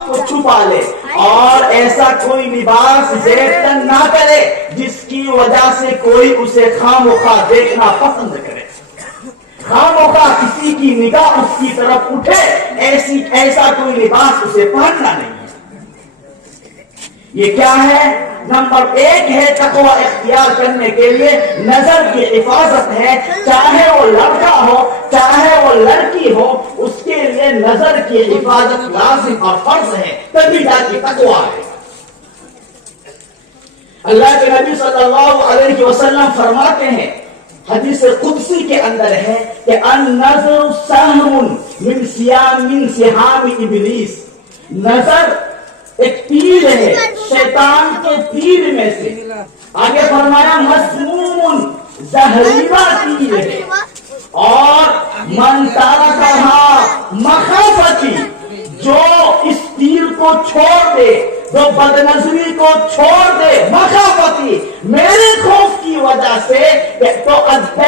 کو چھپا لے اور ایسا کوئی لباس زیر تن نہ کرے جس کی وجہ سے کوئی اسے خواہ دیکھنا پسند کرے، خواہ کسی کی نگاہ اس کی طرف اٹھے، ایسا کوئی لباس اسے پہننا نہیں ہے۔ یہ کیا ہے؟ نمبر 1 ہے تقوی اختیار کرنے کے لیے نظر کی حفاظت ہے، چاہے وہ لڑکا ہو چاہے وہ لڑکی ہو، اس کے لیے نظر کی حفاظت لازم اور فرض ہے، تبھی جا کے تقوی ہے۔ اللہ کے نبی صلی اللہ علیہ وسلم فرماتے ہیں، حدیث قدسی کے اندر ہے کہ النظر سهم من سهام ابلیس، نظر ایک تیر ہے شیطان کے تیر میں سے، آگے فرمایا مسموم زہریلا تیر ہے، اور من ترکھا مخافتی، جو اس تیر کو چھوڑ دے، جو بدنظری کو چھوڑ دے، مخافتی میرے خوف کی وجہ سے، تو ادیتہ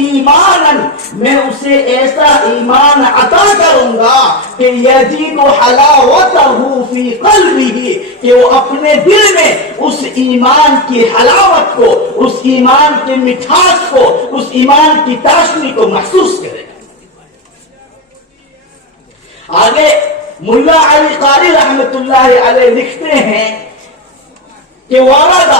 ایمانا، میں اسے ایسا ایمان عطا کروں گا کہ یجد حلاوتہ فی قلبہ، کہ وہ اپنے دل میں اس ایمان کی حلاوت کو، اس ایمان کی مٹھاس کو، اس ایمان کی چاشنی کو محسوس کرے گا۔ آگے ملا علی قاری رحمت اللہ علیہ لکھتے ہیں کہ وقد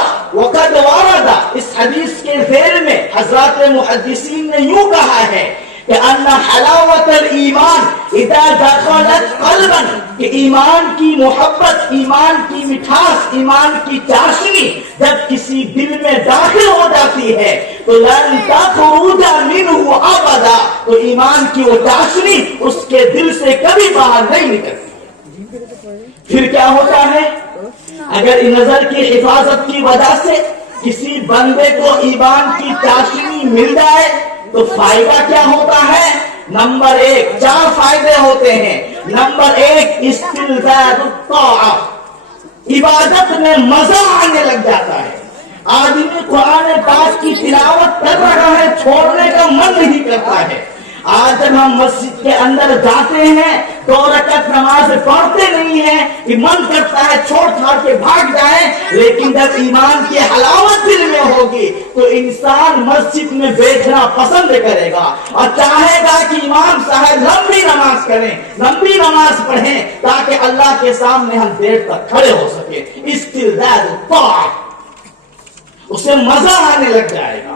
ورد، اس حدیث کے ذیل میں حضرات محدثین نے یوں کہا ہے کہ ان حلاوت الایمان اذا دخلت قلبا، کہ ایمان کی محبت، ایمان کی مٹھاس، ایمان کی چاشنی جب کسی دل میں داخل ہو جاتی ہے تو لن تخرج منه ابدا، تو ایمان کی وہ چاشنی اس کے دل سے کبھی باہر نہیں نکلتی۔ پھر کیا ہوتا ہے؟ اگر نظر کی حفاظت کی وجہ سے کسی بندے کو ایمان کی چاشنی مل جائے تو فائدہ کیا ہوتا ہے؟ نمبر 1 4 فائدے ہوتے ہیں۔ نمبر 1 استلذاذ الطاعہ، عبادت میں مزہ آنے لگ جاتا ہے، آدمی قرآن پاک کی تلاوت کر رہا ہے، چھوڑنے کا من نہیں کرتا ہے۔ آج جب ہم مسجد کے اندر جاتے ہیں 2 رکعت نماز پڑھتے نہیں ہیں کہ من کرتا ہے چھوڑ چھاڑ کے بھاگ جائیں، لیکن جب ایمان کی حلاوت دل میں ہوگی تو انسان مسجد میں بیٹھنا پسند کرے گا اور چاہے گا کہ امام صاحب لمبی نماز کریں، لمبی نماز پڑھیں تاکہ اللہ کے سامنے ہم دیر تک کھڑے ہو سکیں۔ استلذاذ الطاعہ، اسے مزہ آنے لگ جائے گا۔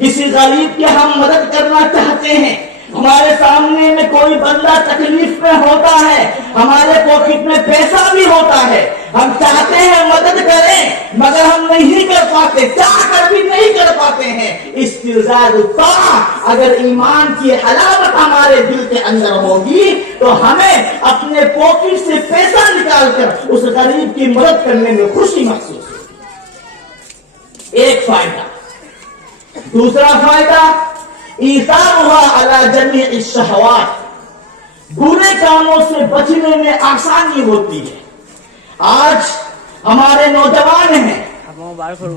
کسی غریب کی ہم مدد کرنا چاہتے ہیں، ہمارے سامنے میں کوئی بندہ تکلیف میں ہوتا ہے، ہمارے پاکٹ میں پیسہ بھی ہوتا ہے، ہم چاہتے ہیں مدد کریں مگر ہم نہیں کر پاتے، چاہ کر بھی نہیں کر پاتے ہیں۔ استلذاذ الطاعہ، اگر ایمان کی حلاوت ہمارے دل کے اندر ہوگی تو ہمیں اپنے پاکٹ سے پیسہ نکال کر اس غریب کی مدد کرنے میں خوشی محسوس ہوگی۔ ایک فائدہ۔ دوسرا فائدہ ایثارها علی جمیع الشہوات، برے کاموں سے بچنے میں آسانی ہوتی ہے۔ آج ہمارے نوجوان ہیں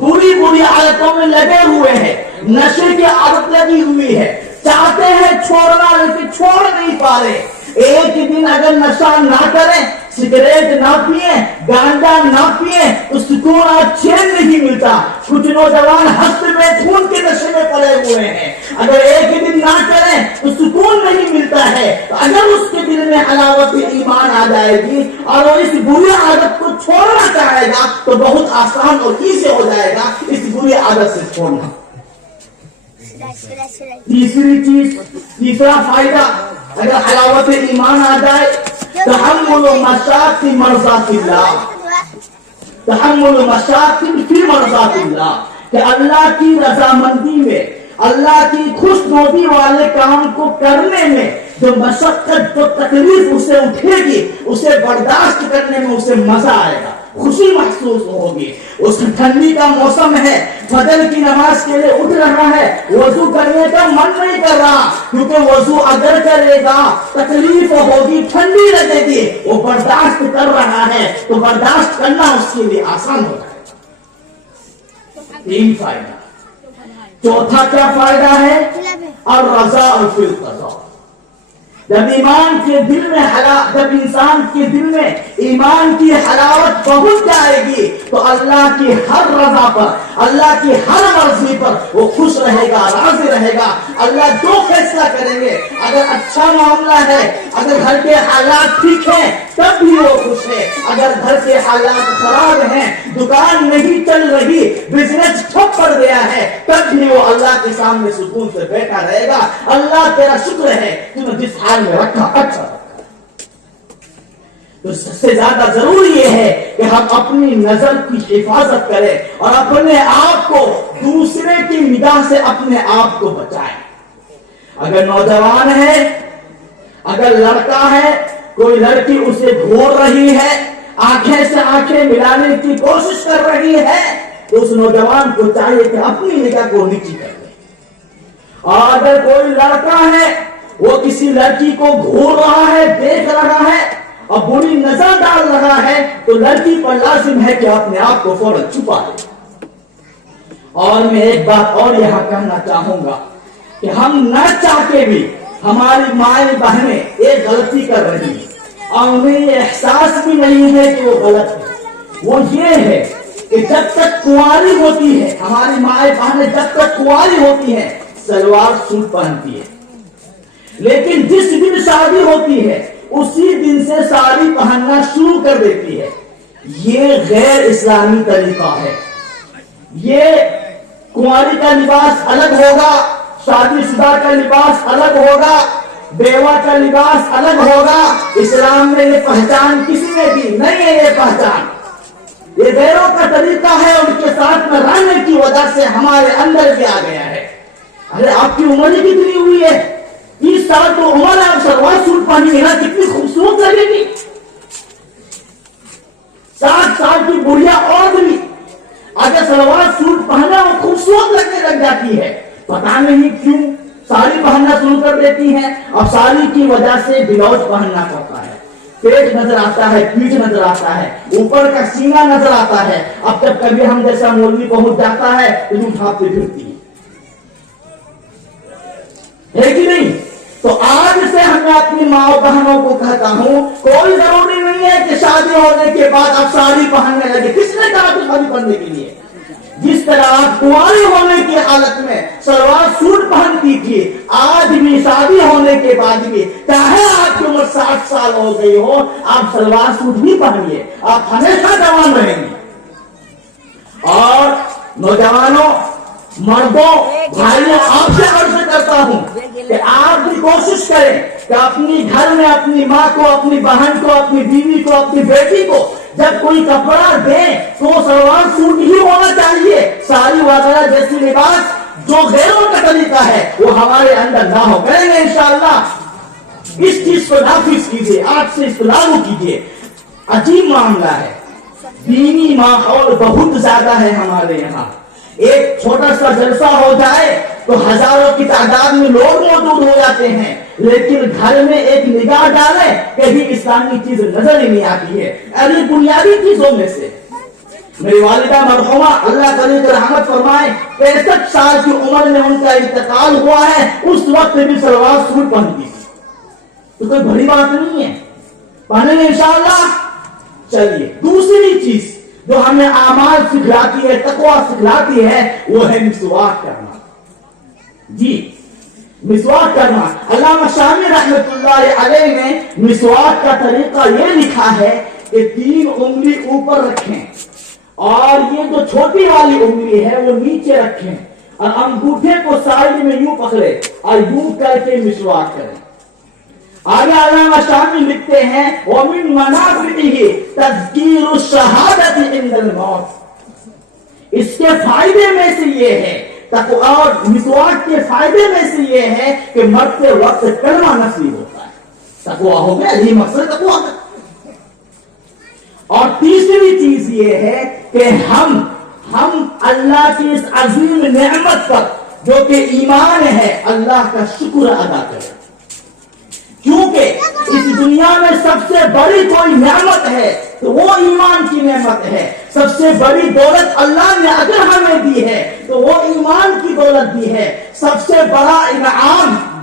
بری عادتوں میں لگے ہوئے ہیں، نشے کی عادت لگی ہوئی ہے، چاہتے ہیں چھوڑنا لیکن چھوڑ نہیں پا رہے۔ ایک دن اگر نشہ نہ کریں، سگریٹ نہ پئیں، گانجا نہ پئیں تو سکون اور چین نہیں ملتا۔ کچھ نوجوان ہست میں خون کے نشے میں پڑے ہوئے ہیں، اگر ایک دن نہ کریں تو سکون نہیں ملتا ہے۔ اگر اس کے دل میں حلاوت ایمان آ جائے گی اور وہ اس بری عادت کو چھوڑنا چاہے گا تو بہت آسان اور ایزی ہو جائے گا اس بری عادت سے چھوڑنا۔ تیسرا فائدہ اگر حلاوت ایمان آ جائے، تحمل مشاق مرضات اللہ، تحمل مشاق فی مرضات اللہ، کہ اللہ کی رضامندی میں، اللہ کی خوش نودی والے کام کو کرنے میں جو مشقت، جو تکلیف اسے اٹھے گی، اسے برداشت کرنے میں اسے مزہ آئے گا، خوشی محسوس ہوگی۔ اس ٹھنڈی کا موسم ہے، فجر کی نماز کے لیے اٹھ رہا ہے، وضو کرنے کا من نہیں کر رہا، کیونکہ وضو اگر کرے گا تکلیف ہوگی، ٹھنڈی لگے گی، وہ برداشت کر رہا ہے تو برداشت کرنا اس کے لیے آسان ہو جائے گا۔ 3 فائدہ۔ چوتھا کیا فائدہ ہے؟ الرضا فی القضاء، جب انسان کے دل میں ایمان کی حلاوت پہنچ جائے گی تو اللہ کی ہر رضا پر، اللہ کی ہر مرضی پر وہ خوش رہے گا، راضی رہے گا۔ اللہ جو فیصلہ کریں گے، اگر اچھا معاملہ ہے، اگر گھر کے حالات ٹھیک ہیں تب بھی وہ خوش ہے، اگر گھر کے حالات خراب ہیں، دکان نہیں چل رہی، بزنس ٹھپ پڑ گیا ہے، تب بھی وہ اللہ کے سامنے سکون سے بیٹھا رہے گا۔ اللہ تیرا شکر ہے تو نے جس حال میں رکھا اچھا رکھا۔ تو سب سے زیادہ ضروری یہ ہے کہ ہم اپنی نظر کی حفاظت کریں اور اپنے آپ کو دوسرے کی نگاہ سے اپنے آپ کو بچائیں۔ اگر نوجوان ہے، اگر لڑکا ہے، کوئی لڑکی اسے گھور رہی ہے، آنکھیں سے آنکھیں ملانے کی کوشش کر رہی ہے، تو اس نوجوان کو چاہیے کہ اپنی نگاہ کو نیچی کر دے۔ اور اگر کوئی لڑکا ہے، وہ کسی لڑکی کو گھور رہا ہے، دیکھ رہا ہے اور بری نظر ڈال رہا ہے، تو لڑکی پر لازم ہے کہ اپنے آپ کو فوراً چھپا دے۔ اور میں ایک بات اور یہاں کہنا چاہوں گا کہ ہم نہ چاہ کے بھی ہماری مائیں بہنیں ایک غلطی کر رہی ہیں اور انہیں یہ احساس بھی نہیں ہے کہ وہ غلط ہے۔ وہ یہ ہے کہ جب تک کنواری ہوتی ہے، ہماری مائیں بہنیں جب تک کنواری ہوتی ہیں سلوار سوٹ پہنتی ہے، لیکن جس دن شادی ہوتی ہے اسی دن سے ساڑی پہننا شروع کر دیتی ہے۔ یہ غیر اسلامی طریقہ ہے۔ یہ کنواری کا لباس الگ ہوگا، شادی شدہ کا لباس الگ ہوگا، بیوہ کا لباس الگ ہوگا۔ اسلام میں یہ پہچان کسی نے دی نہیں ہے۔ یہ پہچان یہ غیروں کا طریقہ ہے، ان کے ساتھ میں رہنے کی وجہ سے ہمارے اندر بھی آ گیا ہے۔ ارے آپ کی عمر ہی کتنی ہوئی ہے؟ 30 سال تو عمر ہے، آپ سلوار سوٹ پہنی ہے نا، کتنی خوبصورت لگے گی۔ 60 سال کی بڑھیا عورت بھی اگر سلوار سوٹ پہنا وہ خوبصورت لگنے لگ جاتی ہے۔ پتہ نہیں کیوں ساڑی پہننا شروع کر دیتی ہے، اور ساڑی کی وجہ سے بلاؤز پہننا پڑتا ہے۔ پیٹ نظر آتا ہے، پیٹھ نظر آتا ہے، اوپر کا سینہ نظر آتا ہے۔ اب جب کبھی ہم جیسا مولوی پہنچ جاتا ہے تو یوں اٹھاتے پھرتی ہے کہ نہیں؟ تو آج سے ہمیں اپنی ماں بہنوں کو کہتا ہوں، کوئی ضروری نہیں ہے کہ شادی ہونے کے بعد آپ ساڑی پہننے لگے۔ کس نے کہا کہ شادی پہننے کے لیے؟ جس طرح آپ کنواری ہونے کی حالت میں سلوار سوٹ پہنتی تھی، آج بھی شادی ہونے کے بعد بھی چاہے آپ کی عمر 60 سال ہو گئی ہو، آپ سلوار سوٹ بھی پہنیے، آپ ہمیشہ جوان رہیں گے۔ اور نوجوانوں، مردوں، بھائیوں، آپ سے عرض کرتا ہوں کہ آپ بھی کوشش کریں کہ اپنی گھر میں اپنی ماں کو، اپنی بہن کو، اپنی بیوی کو، اپنی بیٹی کو جب کوئی کپڑا دیں تو وہ سلوار سوٹ ہی ہونا چاہیے۔ ساڑی وغیرہ جیسی لباس جو غیروں کا طریقہ ہے وہ ہمارے اندر نہ ہو۔ کریں گے انشاءاللہ۔ اس چیز کو نافذ کیجیے، آج سے اس کو لاگو کیجیے۔ عجیب معاملہ ہے، دینی ماحول بہت زیادہ ہے ہمارے یہاں۔ ایک چھوٹا سا جلسہ ہو جائے تو ہزاروں کی تعداد میں لوگ موجود ہو جاتے ہیں، لیکن گھر میں ایک نگاہ ڈالے کہیں اسلامی چیز نظر ہی نہیں آتی ہے۔ ارے بنیادی چیزوں میں سے میری والدہ مرحومہ اللہ تعالی رحمت فرمائے 65 سال کی عمر میں ان کا انتقال ہوا ہے، اس وقت بھی سلوار سوٹ پہنتی تھی۔ تو کوئی بڑی بات نہیں ہے، پہنیں گے انشاءاللہ۔ چلیے دوسری چیز جو ہمیں اعمال سکھلاتی ہے، تقویٰ سکھلاتی ہے، وہ ہے مسواک کرنا۔ جی مسواک کرنا۔ علامہ شامی رحمت اللہ علیہ نے مسواک کا طریقہ یہ لکھا ہے کہ 3 انگلی اوپر رکھیں اور یہ جو چھوٹی والی انگلی ہے وہ نیچے رکھیں اور انگوٹھے کو سائڈ میں یوں پکڑے اور یوں کر کے مسواک کریں۔ آگے علامہ شامی لکھتے ہیں وَمِن مَنَافِعِهِ تَذْكِيرُ الشَّهَادَةِ عِنْدَ الْمَوْتِ۔ اس کے فائدے میں سے یہ ہے، اور مسواک کے فائدے میں سے یہ ہے کہ مرتے وقت کلمہ نصیب ہوتا ہے۔ تقویٰ ہو گیا، یہی مقصد تقویٰ کا۔ اور تیسری چیز یہ ہے کہ ہم اللہ کی اس عظیم نعمت پر جو کہ ایمان ہے اللہ کا شکر ادا کریں، کیونکہ اس دنیا میں سب سے بڑی کوئی نعمت ہے تو وہ ایمان کی نعمت ہے۔ سب سے بڑی دولت اللہ نے اگر ہمیں دی ہے تو وہ ایمان کی دولت دی ہے۔ سب سے بڑا انعام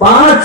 5।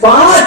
5।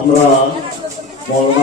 আমরা